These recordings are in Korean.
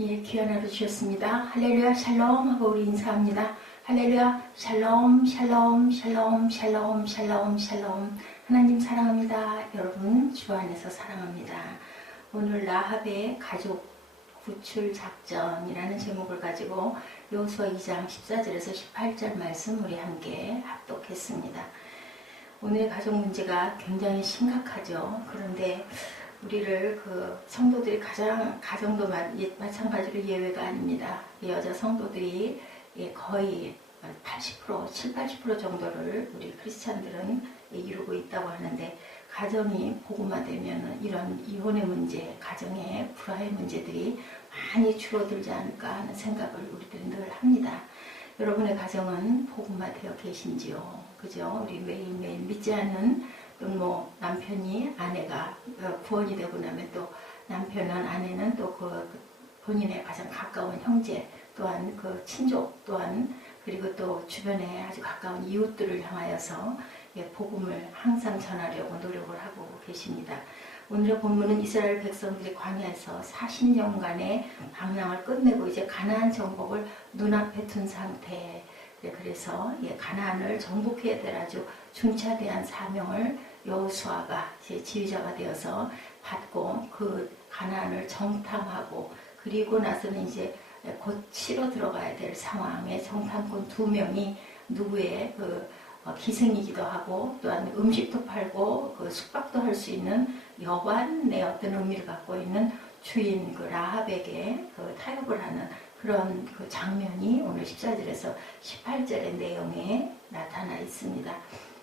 예, 귀한 하루 주셨습니다. 할렐루야 샬롬 하고 우리 인사합니다. 할렐루야 샬롬 샬롬 샬롬 샬롬 샬롬 샬롬. 하나님 사랑합니다. 여러분 주 안에서 사랑합니다. 오늘 라합의 가족 구출 작전이라는 제목을 가지고 여호수아 2장 14절에서 18절 말씀 우리 함께 합독했습니다. 오늘의 가족 문제가 굉장히 심각하죠. 그런데 우리를 성도들이 가정도 마찬가지로 예외가 아닙니다. 여자 성도들이 거의 80%, 70~80% 정도를 우리 크리스찬들은 이루고 있다고 하는데, 가정이 복음화되면 이런 이혼의 문제, 가정의 불화의 문제들이 많이 줄어들지 않을까 하는 생각을 우리들은 늘 합니다. 여러분의 가정은 복음화되어 계신지요? 그죠? 우리 매일매일 믿지 않는 또 남편이 아내가 구원이 되고 나면 또 남편은 아내는 또 본인의 가장 가까운 형제 또한 친족 또한 그리고 또 주변에 아주 가까운 이웃들을 향하여서 복음을 항상 전하려고 노력을 하고 계십니다. 오늘의 본문은 이스라엘 백성들이 광야에서 40년간의 방랑을 끝내고 이제 가나안 정복을 눈앞에 둔 상태. 그래서 가나안을 정복해야 될 아주 중차대한 사명을 여호수아가 지휘자가 되어서 받고 그 가나안을 정탐하고, 그리고 나서는 이제 곧 치러 들어가야 될 상황에 정탐꾼 2명이 누구의 기생이기도 하고 또한 음식도 팔고 숙박도 할 수 있는 여관의 어떤 의미를 갖고 있는 주인 라합에게 타협을 하는 그런 장면이 오늘 14절에서 18절의 내용에 나타나 있습니다.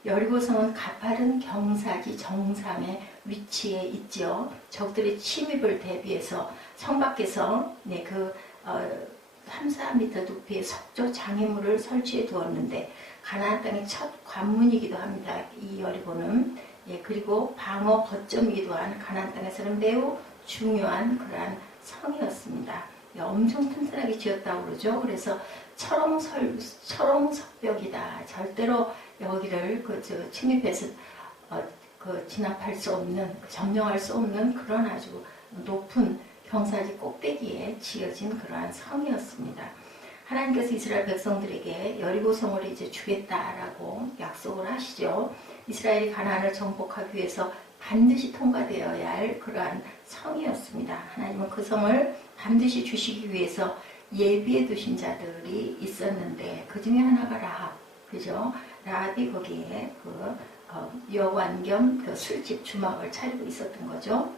여리고성은 가파른 경사지 정상의 위치에 있죠. 적들의 침입을 대비해서 성 밖에서 3~4m 높이의 석조 장애물을 설치해 두었는데, 가나안 땅의 첫 관문이기도 합니다. 이 여리고는 그리고 방어 거점이기도 한 가나안 땅에서는 매우 중요한 그러한 성이었습니다. 엄청 튼튼하게 지었다고 그러죠. 그래서 철옹석벽이다. 절대로 여기를 침입해서 진압할 수 없는, 점령할 수 없는 그런 아주 높은 경사지 꼭대기에 지어진 그러한 성이었습니다. 하나님께서 이스라엘 백성들에게 여리고성을 이제 주겠다라고 약속을 하시죠. 이스라엘이 가나안을 정복하기 위해서 반드시 통과되어야 할 그러한 성이었습니다. 하나님은 그 성을 반드시 주시기 위해서 예비해 두신 자들이 있었는데, 그 중에 하나가 라합, 그죠? 라합이 거기에 여관 겸 술집 주막을 차리고 있었던 거죠.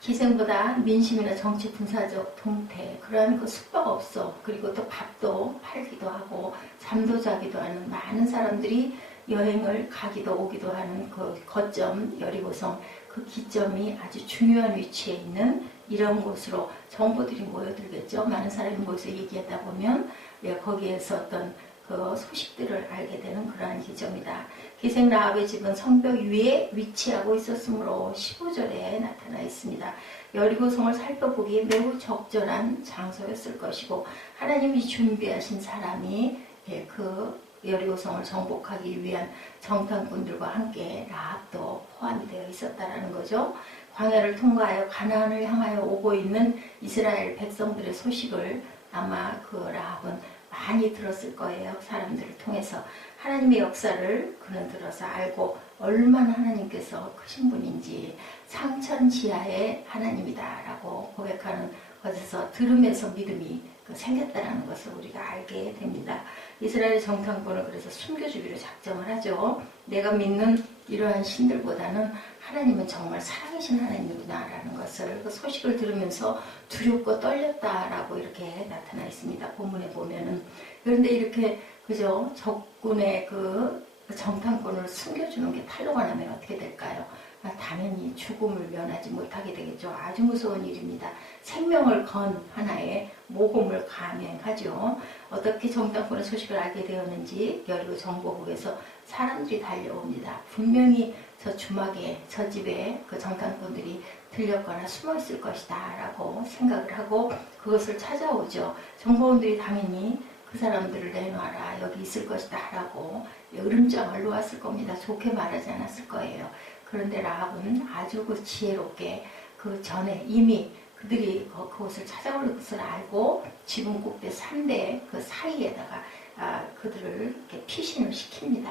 기생보다 민심이나 정치 군사적 동태, 그러한 숙박업소, 그리고 또 밥도 팔기도 하고 잠도 자기도 하는 많은 사람들이 여행을 가기도 오기도 하는 거점 여리고성, 그 기점이 아주 중요한 위치에 있는 이런 곳으로 정보들이 모여들겠죠. 많은 사람이 모여서 얘기하다 보면 거기에서 어떤 소식들을 알게 되는 그러한 기점이다. 기생 라합의 집은 성벽 위에 위치하고 있었으므로 15절에 나타나 있습니다. 여리고성을 살펴보기에 매우 적절한 장소였을 것이고, 하나님이 준비하신 사람이 여리고성을 정복하기 위한 정탐꾼들과 함께 라합도 포함이 되어 있었다라는 거죠. 광야를 통과하여 가나안을 향하여 오고 있는 이스라엘 백성들의 소식을 아마 라합은 많이 들었을 거예요. 사람들을 통해서 하나님의 역사를 그는 들어서 알고 얼마나 하나님께서 크신 분인지, 상천지하의 하나님이다라고 고백하는 것에서 들으면서 믿음이 생겼다라는 것을 우리가 알게 됩니다. 이스라엘 정탐꾼은 그래서 숨겨주기로 작정을 하죠. 내가 믿는 이러한 신들보다는 하나님은 정말 살아계신 하나님이구나라는 것을 소식을 들으면서 두렵고 떨렸다라고 이렇게 나타나 있습니다. 본문에 보면은. 그런데 이렇게 그죠? 적군의 정탐꾼을 숨겨주는 게 탄로가 나면 어떻게 될까요? 당연히 죽음을 면하지 못하게 되겠죠. 아주 무서운 일입니다. 생명을 건 하나의 모험을 감행하죠. 어떻게 정탐꾼의 소식을 알게 되었는지 여리고 정보국에서 사람들이 달려옵니다. 분명히 저 주막에, 저 집에 정탐꾼들이 들렸거나 숨어 있을 것이다 라고 생각을 하고 그것을 찾아오죠. 정보원들이 당연히 그 사람들을 내놔라, 여기 있을 것이다 라고 으름장을 놓았을 겁니다. 좋게 말하지 않았을 거예요. 그런데 라합은 아주 지혜롭게 그 전에 이미 그들이 그곳을 찾아올 것을 알고 지붕 꼭대 3대 그 사이에다가 그들을 이렇게 피신을 시킵니다.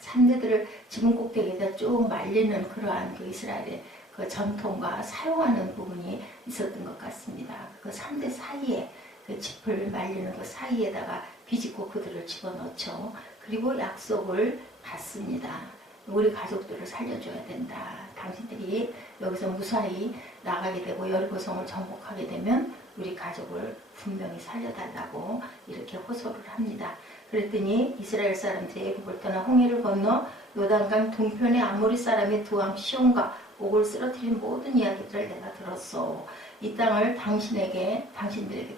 3대들을 지붕 꼭대기에다 쭉 말리는 그러한 그 이스라엘의 그 전통과 사용하는 부분이 있었던 것 같습니다. 그 3대 사이에 그 짚을 말리는 그 사이에다가 비집고 그들을 집어넣죠. 그리고 약속을 받습니다. 우리 가족들을 살려줘야 된다. 당신들이 여기서 무사히 나가게 되고 여리고성을 정복하게 되면 우리 가족을 분명히 살려달라고 이렇게 호소를 합니다. 그랬더니 이스라엘 사람들이 애굽을 떠나 홍해를 건너 요단강 동편의 아모리 사람의 두 왕 시온과 옥을 쓰러뜨린 모든 이야기들을 내가 들었어. 이 땅을 당신들에게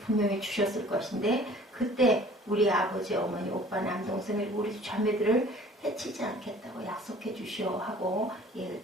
분명히 주셨을 것인데 그때 우리 아버지, 어머니, 오빠, 남동생, 우리 자매들을 해치지 않겠다고 약속해 주시오 하고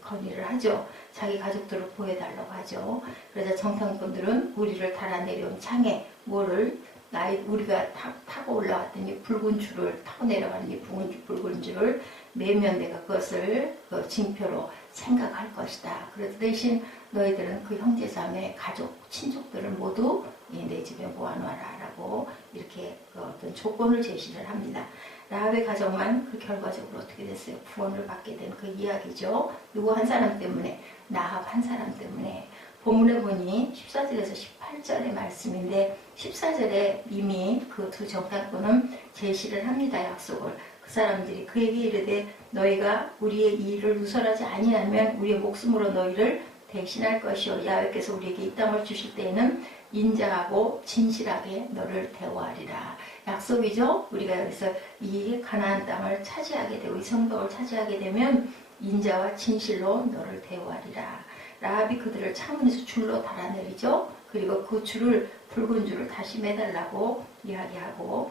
건의를 하죠. 자기 가족들을 보여달라고 하죠. 그래서 정탐꾼들은 우리를 달아내려온 창에 우리가 타고 올라왔더니 붉은 줄을 타고 내려가는 이 붉은 줄을 매면 내가 그것을 그 징표로 생각할 것이다. 그래서 대신 너희들은 그 형제자매, 가족, 친족들을 모두 내 집에 모아놔라 라고 이렇게 그 어떤 조건을 제시를 합니다. 라합의 가정만 그 결과적으로 어떻게 됐어요? 구원을 받게 된 그 이야기죠. 누구 한 사람 때문에, 라합 한 사람 때문에. 본문에 보니 14절에서 18절의 말씀인데 14절에 이미 그 두 정탐꾼은 제시를 합니다. 약속을. 그 사람들이 그에게 이르되 너희가 우리의 이 일을 누설하지 아니하면 우리의 목숨으로 너희를 대신할 것이요 야훼께서 우리에게 이 땅을 주실 때에는 인자하고 진실하게 너를 대우하리라. 약속이죠. 우리가 여기서 이 가나안 땅을 차지하게 되고 이 성벽을 차지하게 되면 인자와 진실로 너를 대우하리라. 라합이 그들을 창문에서 줄로 달아내리죠. 그리고 그 줄을 붉은 줄을 다시 매달라고 이야기하고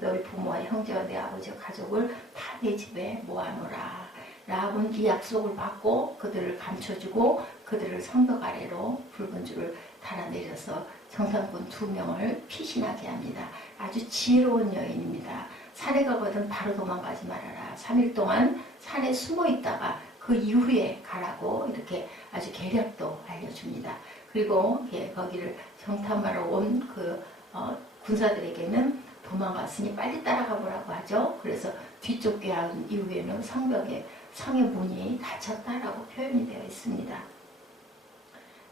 너희 부모와 형제와 내 아버지와 가족을 다 내 집에 모아놓으라. 라합은 이 약속을 받고 그들을 감춰주고 그들을 성벽 아래로 붉은 줄을 달아내려서 정탐꾼 2명을 피신하게 합니다. 아주 지혜로운 여인입니다. 산에 가거든 바로 도망가지 말아라. 3일 동안 산에 숨어 있다가 그 이후에 가라고 이렇게 아주 계략도 알려줍니다. 그리고 거기를 정탐하러 온 그 군사들에게는 도망갔으니 빨리 따라가 보라고 하죠. 그래서 뒤쫓게 한 이후에는 성의 문이 닫혔다라고 표현이 되어 있습니다.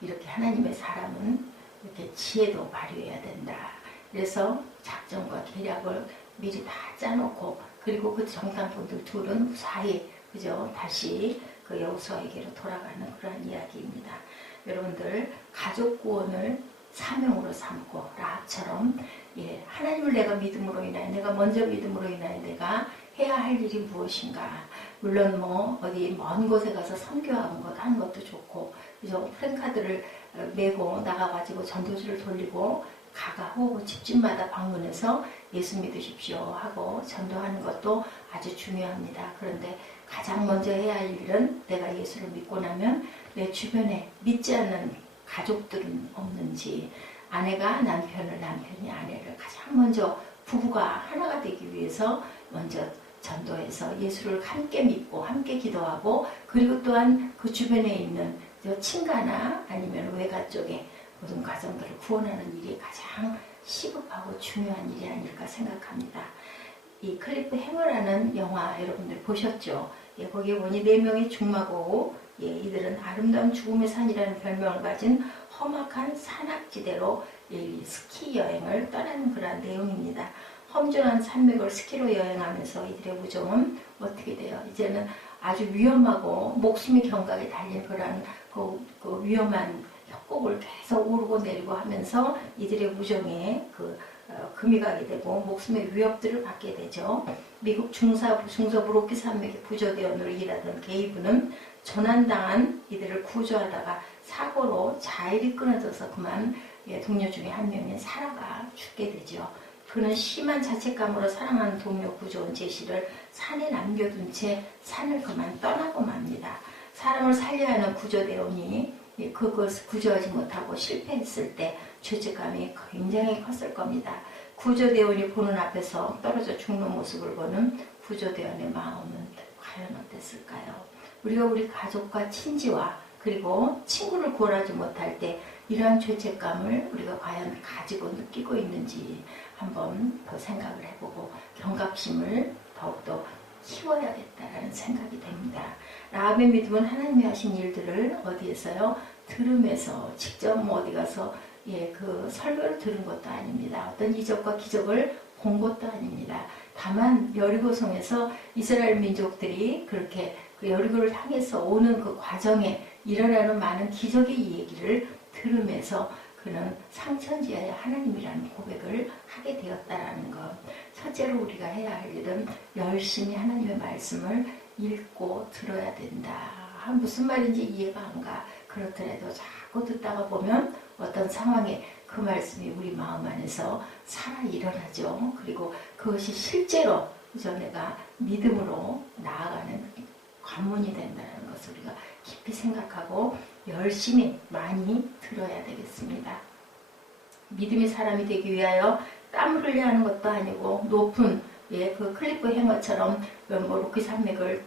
이렇게 하나님의 사람은 이렇게 지혜도 발휘해야 된다. 그래서 작전과 계략을 미리 다 짜놓고 그리고 그 정탐꾼들 둘은 무사히 그죠? 다시 그 여호수아에게로 돌아가는 그런 이야기입니다. 여러분들 가족 구원을 사명으로 삼고 라합처럼 하나님을 내가 믿음으로 인하여 내가 먼저 믿음으로 인하여 내가 해야 할 일이 무엇인가. 물론 어디 먼 곳에 가서 선교하는 것도 좋고 그죠? 프랭카드를 메고 나가가지고 전도지를 돌리고 가가호 집집마다 방문해서 예수 믿으십시오 하고 전도하는 것도 아주 중요합니다. 그런데 가장 먼저 해야 할 일은 내가 예수를 믿고 나면 내 주변에 믿지 않는 가족들은 없는지 아내가 남편을 남편이 아내를 가장 먼저 부부가 하나가 되기 위해서 먼저 전도해서 예수를 함께 믿고 함께 기도하고 그리고 또한 그 주변에 있는 친가나 아니면 외가 쪽에 모든 가정들을 구원하는 일이 가장 시급하고 중요한 일이 아닐까 생각합니다. 이 클리프 해머라는 영화 여러분들 보셨죠? 거기에 보니 4명의 중마고 이들은 아름다운 죽음의 산이라는 별명을 가진 험악한 산악지대로 스키 여행을 떠나는 그런 내용입니다. 험준한 산맥을 스키로 여행하면서 이들의 우정은 어떻게 돼요? 이제는 아주 위험하고 목숨이 경각에 달린 그런 그 위험한 협곡을 계속 오르고 내리고 하면서 이들의 우정에 금이 가게 되고 목숨의 위협들을 받게 되죠. 미국 중서부 로키 산맥의 구조대원으로 일하던 게이브는 조난당한 이들을 구조하다가 사고로 자일이 끊어져서 그만 동료 중에 한 명인 사라가 죽게 되죠. 그는 심한 자책감으로 사랑하는 동료 구조원 제시를 산에 남겨둔 채 산을 그만 떠나고 맙니다. 사람을 살려야 하는 구조대원이 그것을 구조하지 못하고 실패했을 때 죄책감이 굉장히 컸을 겁니다. 구조대원이 보는 앞에서 떨어져 죽는 모습을 보는 구조대원의 마음은 과연 어땠을까요? 우리가 우리 가족과 친지와 그리고 친구를 구원하지 못할 때 이러한 죄책감을 우리가 과연 가지고 느끼고 있는지 한번 더 생각을 해보고 경각심을 더욱더 키워야겠다라는 생각이 됩니다. 라합의 믿음은 하나님이 하신 일들을 어디에서요? 들으면서 직접 어디 가서 그 설교를 들은 것도 아닙니다. 어떤 이적과 기적을 본 것도 아닙니다. 다만 여리고성에서 이스라엘 민족들이 그렇게 그 여리고를 향해서 오는 그 과정에 일어나는 많은 기적의 얘기를 들으면서 그는 상천지하의 하나님이라는 고백을 하게 되었다라는 것. 첫째로 우리가 해야 할 일은 열심히 하나님의 말씀을 읽고 들어야 된다. 무슨 말인지 이해가 안 가. 그렇더라도 자꾸 듣다가 보면 어떤 상황에 그 말씀이 우리 마음 안에서 살아 일어나죠. 그리고 그것이 실제로 그저 내가 믿음으로 나아가는 관문이 된다는 것을 우리가 깊이 생각하고 열심히 많이 들어야 되겠습니다. 믿음의 사람이 되기 위하여 땀을 흘려야 하는 것도 아니고 높은 그 클리프 행어처럼 로키 산맥을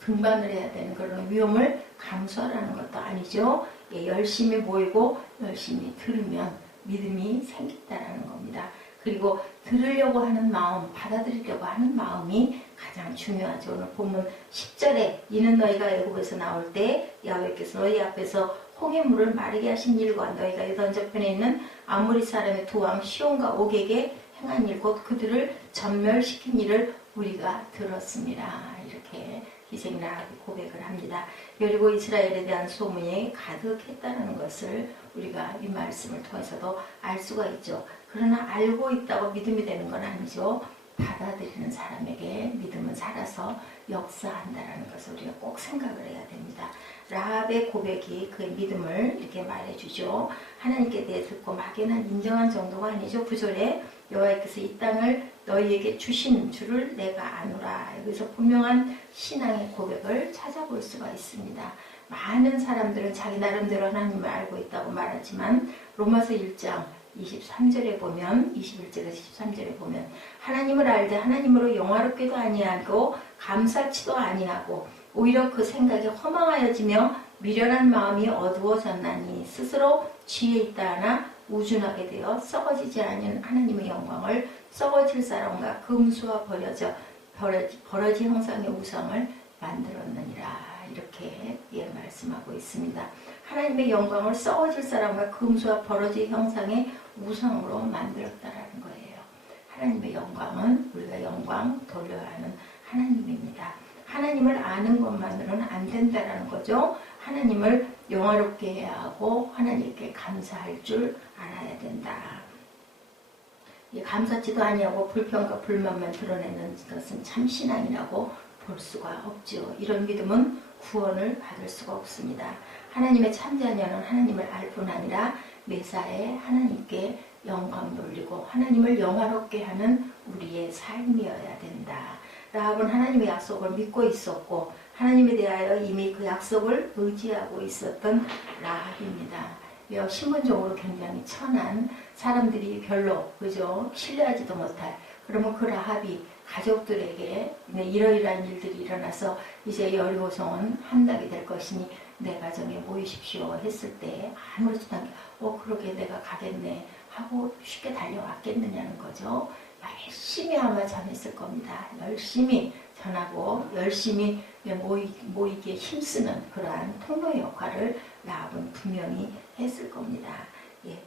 등반을 해야 되는 그런 위험을 감수하라는 것도 아니죠. 열심히 모이고 열심히 들으면 믿음이 생긴다는 겁니다. 그리고 들으려고 하는 마음, 받아들이려고 하는 마음이 가장 중요하죠. 오늘 본문 10절에 이는 너희가 애굽에서 나올 때 야훼께서 너희 앞에서 홍해 물을 마르게 하신 일과 너희가 요단 저편에 있는 아모리 사람의 두 왕 시온과 옥에게 행한 일 곧 그들을 전멸시킨 일을 우리가 들었습니다. 이렇게 희생이나 고백을 합니다. 그리고 이스라엘에 대한 소문이 가득했다는 것을 우리가 이 말씀을 통해서도 알 수가 있죠. 그러나 알고 있다고 믿음이 되는 건 아니죠. 받아들이는 사람에게 믿음은 살아서 역사한다는 것을 우리가 꼭 생각을 해야 됩니다. 라합의 고백이 그의 믿음을 이렇게 말해주죠. 하나님께 대해 듣고 막연한 인정한 정도가 아니죠. 9절에 여호와께서 이 땅을 너희에게 주신 줄을 내가 아노라. 여기서 분명한 신앙의 고백을 찾아볼 수가 있습니다. 많은 사람들은 자기 나름대로 하나님을 알고 있다고 말하지만 로마서 1장 23절에 보면 21절에서 23절에 보면 하나님을 알되 하나님으로 영화롭게도 아니하고 감사치도 아니하고 오히려 그 생각이 허망하여지며 미련한 마음이 어두워졌나니 스스로 지혜 있다 하나 우준하게 되어 썩어지지 않은 하나님의 영광을 썩어질 사람과 금수와 버러지 형상의 우상을 만들었느니라. 이렇게 말씀하고 있습니다. 하나님의 영광을 썩어질 사람과 금수와 버러지 형상의 우상으로 만들었다라는 거예요. 하나님의 영광은 우리가 영광 돌려야 하는 하나님입니다. 하나님을 아는 것만으로는 안 된다라는 거죠. 하나님을 영화롭게 해야 하고 하나님께 감사할 줄 알아야 된다. 감사치도 아니하고 불평과 불만만 드러내는 것은 참 신앙이라고 볼 수가 없죠. 이런 믿음은 구원을 받을 수가 없습니다. 하나님의 참자녀는 하나님을 알 뿐 아니라 매사에 하나님께 영광 돌리고 하나님을 영화롭게 하는 우리의 삶이어야 된다. 라합은 하나님의 약속을 믿고 있었고 하나님에 대하여 이미 그 약속을 의지하고 있었던 라합입니다. 신분적으로 굉장히 천한 사람들이 별로 그죠 신뢰하지도 못할 그러면 그 라합이 가족들에게 이러이러한 일들이 일어나서 이제 여리고성은 함락이 될 것이니 내 가정에 모이십시오 했을 때 아무렇지도 않게 그러게 내가 가겠네 하고 쉽게 달려왔겠느냐는 거죠. 열심히 아마 전했을 겁니다. 열심히 전하고 열심히 모이기에 힘쓰는 그러한 통로 역할을 라합은 분명히 했을 겁니다.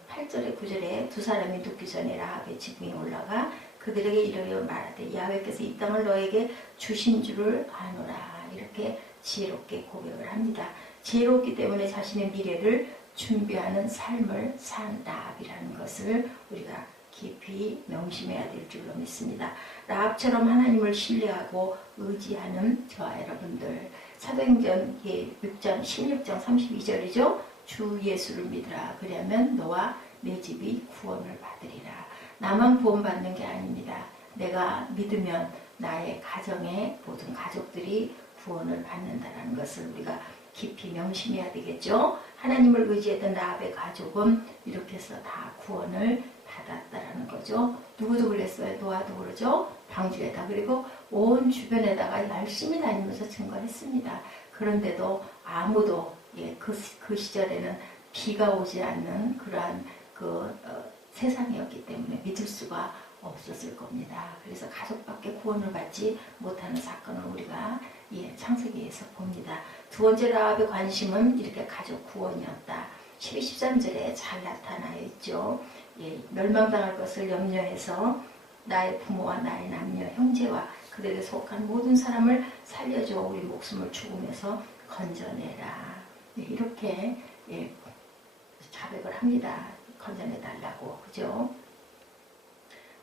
8절에 9절에 두 사람이 눕기 전에 라합의 지붕에 올라가 그들에게 이르러 말하되 야훼께서 이 땅을 너에게 주신 줄을 아노라. 이렇게 지혜롭게 고백을 합니다. 지혜롭기 때문에 자신의 미래를 준비하는 삶을 산 라합이라는 것을 우리가 깊이 명심해야 될 줄로 믿습니다. 라합처럼 하나님을 신뢰하고 의지하는 저와 여러분들 사도행전 6장 16장 32절이죠. 주 예수를 믿으라. 그러면 너와 내 집이 구원을 받으리라. 나만 구원받는 게 아닙니다. 내가 믿으면 나의 가정의 모든 가족들이 구원을 받는다는 것을 우리가 깊이 명심해야 되겠죠. 하나님을 의지했던 라합의 가족은 이렇게 해서 다 구원을 받았다라는 거죠. 누구도 그랬어요. 노아도 그러죠. 방주에다 그리고 온 주변에다가 열심히 다니면서 증거했습니다. 그런데도 아무도 예, 그 시절에는 비가 오지 않는 그러한 세상이었기 때문에 믿을 수가 없었을 겁니다. 그래서 가족밖에 구원을 받지 못하는 사건을 우리가 창세기에서 봅니다. 두 번째 라합의 관심은 이렇게 가족 구원이었다. 12, 13절에 잘 나타나 있죠. 멸망당할 것을 염려해서 나의 부모와 나의 남녀 형제와 그들에게 속한 모든 사람을 살려줘 우리 목숨을 죽음에서 건져내라. 이렇게 자백을 합니다. 건져내달라고. 그죠?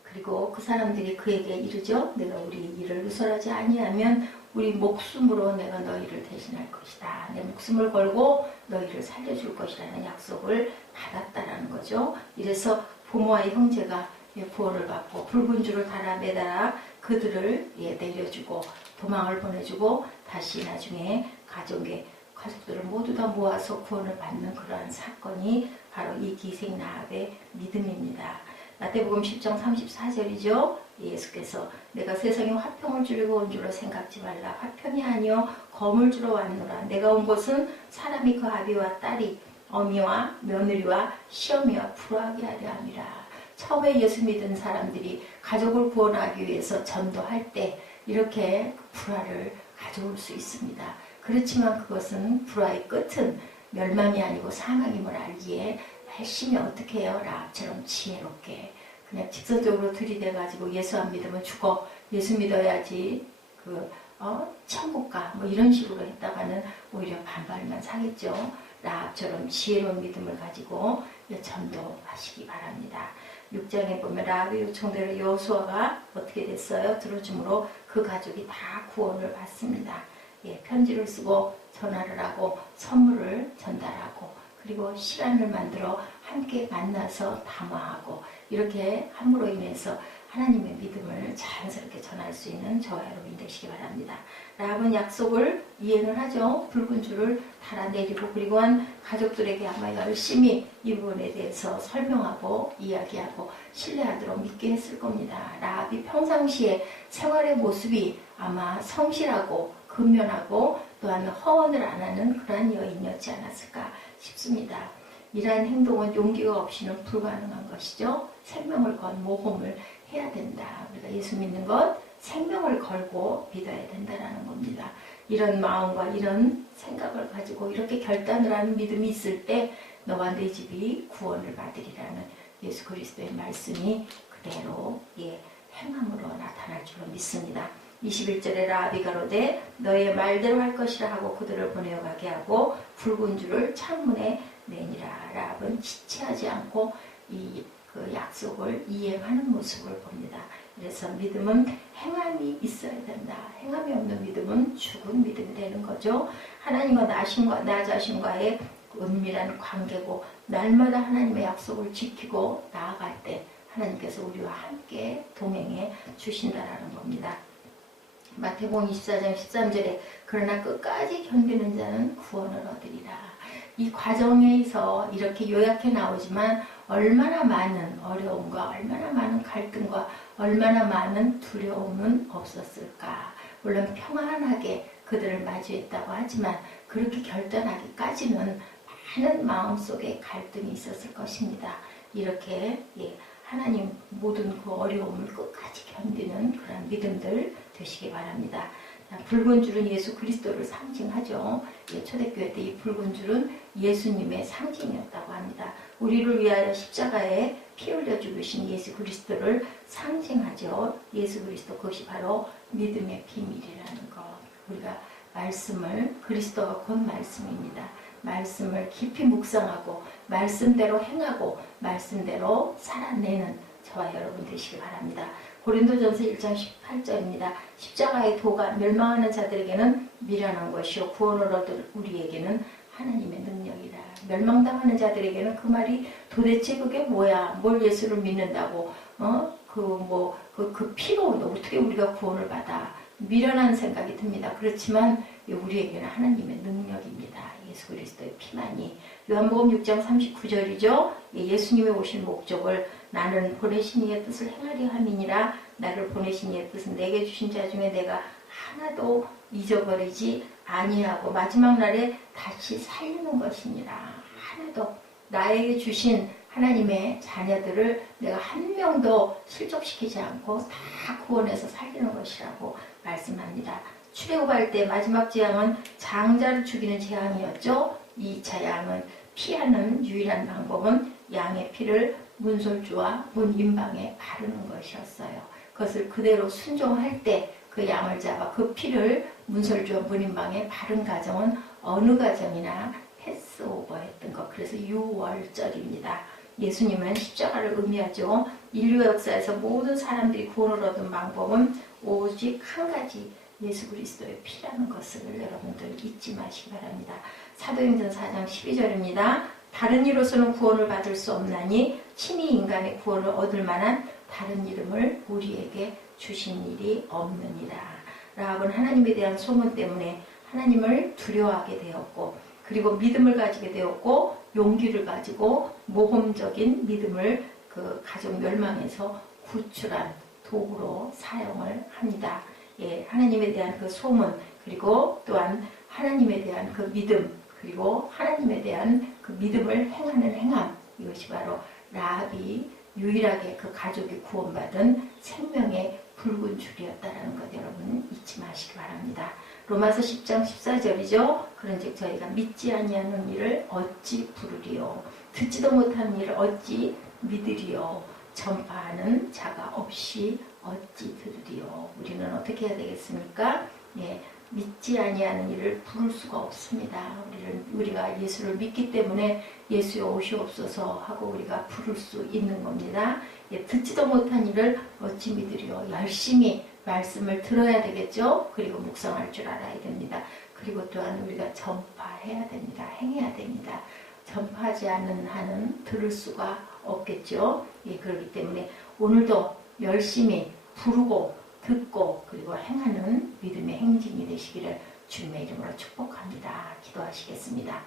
그리고 그 사람들이 그에게 이르죠. 내가 우리 일을 누설하지 아니하면 우리 목숨으로 내가 너희를 대신할 것이다. 내 목숨을 걸고 너희를 살려줄 것이라는 약속을 받았다라는 거죠. 이래서 부모와 형제가 구원을 받고 붉은 줄을 달아 매달아 그들을 내려주고 도망을 보내주고 다시 나중에 가족들을 모두 다 모아서 구원을 받는 그러한 사건이 바로 이 기생 라합의 믿음입니다. 마태복음 10장 34절이죠. 예수께서 내가 세상에 화평을 주려고 온 줄로 생각지 말라. 화평이 아니요 검을 주러 왔노라. 내가 온 것은 사람이 그 아비와 딸이 어미와 며느리와 시어미와 불화하게 하려 함이라. 처음에 예수 믿은 사람들이 가족을 구원하기 위해서 전도할 때 이렇게 불화를 가져올 수 있습니다. 그렇지만 그것은 불화의 끝은 멸망이 아니고 사망임을 알기에 열심히 어떻게 해요? 라합처럼 지혜롭게 그냥 직선적으로 들이대가지고 예수 안 믿으면 죽어. 예수 믿어야지 천국 가. 뭐 이런 식으로 했다가는 오히려 반발만 사겠죠. 라합처럼 지혜로운 믿음을 가지고 전도하시기 바랍니다. 6장에 보면 라합의 요청대로 여호수아가 어떻게 됐어요? 들어줌으로 그 가족이 다 구원을 받습니다. 편지를 쓰고 전화를 하고 선물을 전달하고 그리고 시간을 만들어 함께 만나서 담화하고 이렇게 함으로 인해서 하나님의 믿음을 자연스럽게 전할 수 있는 저와 여러분이 되시기 바랍니다. 라합은 약속을 이행을 하죠. 붉은 줄을 달아내리고 그리고 한 가족들에게 아마 열심히 이 부분에 대해서 설명하고 이야기하고 신뢰하도록 믿게 했을 겁니다. 라합이 평상시에 생활의 모습이 아마 성실하고 근면하고 또한 허언을 안 하는 그러한 여인이었지 않았을까 싶습니다. 이러한 행동은 용기가 없이는 불가능한 것이죠. 생명을 건 모험을 해야 된다. 우리가 예수 믿는 것 생명을 걸고 믿어야 된다는 겁니다. 이런 마음과 이런 생각을 가지고 이렇게 결단을 하는 믿음이 있을 때 너와 내 집이 구원을 받으리라는 예수 그리스도의 말씀이 그대로 행함으로 나타날 줄로 믿습니다. 21절에 라합이 가로되 너의 말대로 할 것이라 하고 그들을 보내어 가게 하고 붉은 줄을 창문에 내니라. 라합은 지체하지 않고 그 약속을 이행하는 모습을 봅니다. 그래서 믿음은 행함이 있어야 된다. 행함이 없는 믿음은 죽은 믿음이 되는 거죠. 하나님과 나 자신과의 은밀한 관계고 날마다 하나님의 약속을 지키고 나아갈 때 하나님께서 우리와 함께 동행해 주신다라는 겁니다. 마태복음 24장 13절에 그러나 끝까지 견디는 자는 구원을 얻으리라. 이 과정에서 이렇게 요약해 나오지만 얼마나 많은 어려움과 얼마나 많은 갈등과 얼마나 많은 두려움은 없었을까. 물론 평안하게 그들을 마주했다고 하지만 그렇게 결단하기까지는 많은 마음속에 갈등이 있었을 것입니다. 이렇게 하나님 모든 그 어려움을 끝까지 견디는 그런 믿음들 되시기 바랍니다. 붉은 줄은 예수 그리스도를 상징하죠. 초대교회 때 이 붉은 줄은 예수님의 상징이었다고 합니다. 우리를 위하여 십자가에 피 흘려 죽으신 예수 그리스도를 상징하죠. 예수 그리스도 그것이 바로 믿음의 비밀이라는 것. 우리가 말씀을 그리스도가 곧 말씀입니다. 말씀을 깊이 묵상하고 말씀대로 행하고 말씀대로 살아내는 저와 여러분 되시기 바랍니다. 고린도전서 1장 18절입니다. 십자가의 도가 멸망하는 자들에게는 미련한 것이요 구원을 얻을 우리에게는 하나님의 능력이라. 멸망당하는 자들에게는 그 말이 도대체 그게 뭐야? 뭘 예수를 믿는다고? 그 피로 어떻게 우리가 구원을 받아? 미련한 생각이 듭니다. 그렇지만 우리에게는 하나님의 능력입니다. 예수 그리스도의 피만이. 요한복음 6장 39절이죠. 예수님의 오신 목적을 나는 보내신 이의 뜻을 행하려 함이니라. 나를 보내신 이의 뜻은 내게 주신 자 중에 내가 하나도 잊어버리지 아니하고 마지막 날에 다시 살리는 것이니라. 하나도 나에게 주신 하나님의 자녀들을 내가 한 명도 실족시키지 않고 다 구원해서 살리는 것이라고 말씀합니다. 출애굽할 때 마지막 재앙은 장자를 죽이는 재앙이었죠. 2차 양은 피하는 유일한 방법은 양의 피를 문설주와 문인방에 바르는 것이었어요. 그것을 그대로 순종할 때 그 양을 잡아 그 피를 문설주와 문인방에 바른 가정은 어느 가정이나 패스오버 했던 것. 그래서 유월절입니다. 예수님은 십자가를 의미하죠. 인류 역사에서 모든 사람들이 구원을 얻은 방법은 오직 한 가지, 예수 그리스도의 피라는 것을 여러분들 잊지 마시기 바랍니다. 사도행전 4장 12절입니다. 다른 이로서는 구원을 받을 수 없나니 친히 인간의 구원을 얻을 만한 다른 이름을 우리에게 주신 일이 없느니라. 라합은 하나님에 대한 소문 때문에 하나님을 두려워하게 되었고, 그리고 믿음을 가지게 되었고, 용기를 가지고 모험적인 믿음을 그 가족 멸망에서 구출한 도구로 사용을 합니다. 예, 하나님에 대한 그 소문, 그리고 또한 하나님에 대한 그 믿음, 그리고 하나님에 대한 그 믿음을 행하는 행함, 이것이 바로 라합이 유일하게 그 가족이 구원받은 생명의 붉은 줄이었다라는 것 여러분 잊지 마시기 바랍니다. 로마서 10장 14절이죠. 그런즉 저희가 믿지 아니하는 일을 어찌 부르리요, 듣지도 못하는 일을 어찌 믿으리요, 전파하는 자가 없이 어찌 들으리요. 우리는 어떻게 해야 되겠습니까? 예, 믿지 아니하는 일을 부를 수가 없습니다. 우리가 예수를 믿기 때문에 예수여 오시옵소서 하고 우리가 부를 수 있는 겁니다. 예, 듣지도 못한 일을 어찌 믿으리요. 열심히 말씀을 들어야 되겠죠. 그리고 묵상할 줄 알아야 됩니다. 그리고 또한 우리가 전파해야 됩니다. 행해야 됩니다. 전파하지 않는 한은 들을 수가 없겠죠. 예, 그렇기 때문에 오늘도 열심히 부르고 듣고 그리고 행하는 믿음의 행진이 되시기를 주님의 이름으로 축복합니다. 기도하시겠습니다.